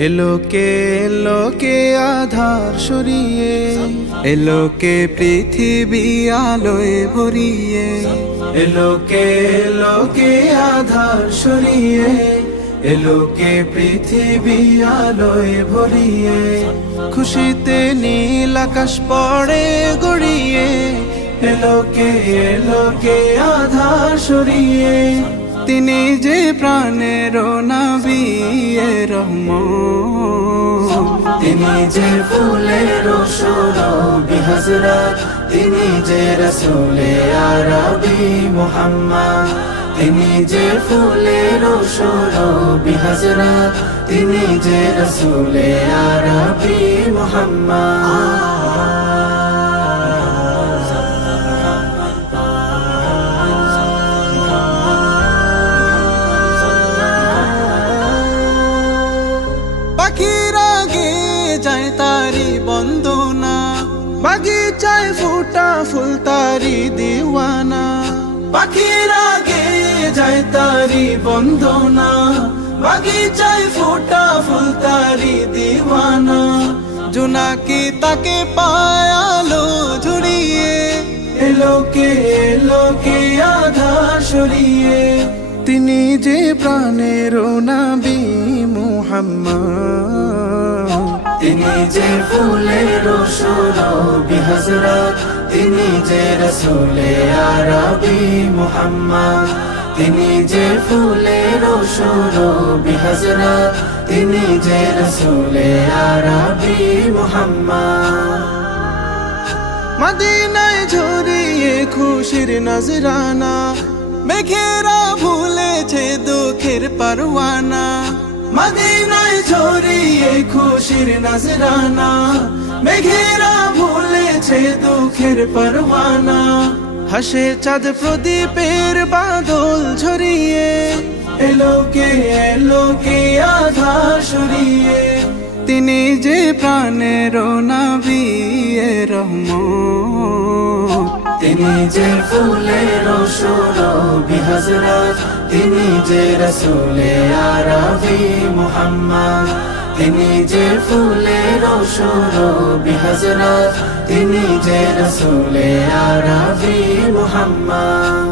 এলোকে আধার সরিয়ে, এলোকে পৃথিবী আলোয় ভরিয়ে। এলোকে আধার সরিয়ে, এলোকে পৃথিবী আলোয় ভরিয়ে। খুশিতে নীল আকাশ পড়ে গড়িয়ে, এলোকে আধার সরিয়ে। তিনি যে প্রাণের নবী রহমান, তিনি যে ফুলের সুরবি হযরত, তিনি যে রাসূলে আরবি মুহাম্মদ। তিনি যে ফুলের সুরবি হযরত, তিনি যে রাসূলে আরবি মুহাম্মদ। পাখিরা গেয়ে যায় তারি বন্দনা, বাগিচায় ফুটা ফুল তারি দিওয়ানা। পাখিরা গেয়ে যায় তারি বন্দনা, বাগিচায় ফুটা ফুল তারি দিওয়ানা। জোনাকি তাকে পায়ালো ঝুড়িয়ে, এলোকে আধার সরিয়ে। তিনি যে প্রাণের নবী মুহাম্মদ, তিনি যে ফুলের সুরবি হযরত, তিনি যে রাসূলে আরবি মুহাম্মদ। তিনি যে ফুলের সুরবি হযরত, তিনি যে রাসূলে আরবি মুহাম্মদ। মদিনায় ঝরিয়ে খুশির নজরানা, মেঘেরা ভুলেছে দুঃখের পরওয়ানা। মদিনায় ঝরিয়ে খুশির নজরানা, মেঘেরা ভুলেছে দুঃখের পরওয়ানা। হাসে চাঁদ প্রদীপের বাদল ঝরিয়ে, এলোকে আধার সরিয়ে। তিনি যে প্রাণের নবী রহমান, তিনি যে ফুলের সুরবি হযরত, তিনি যে রাসূলে আরবি মুহাম্মদ। তিনি যে ফুলের সুরবি হযরত, তিনি যে রাসূলে আরবি মুহাম্মদ।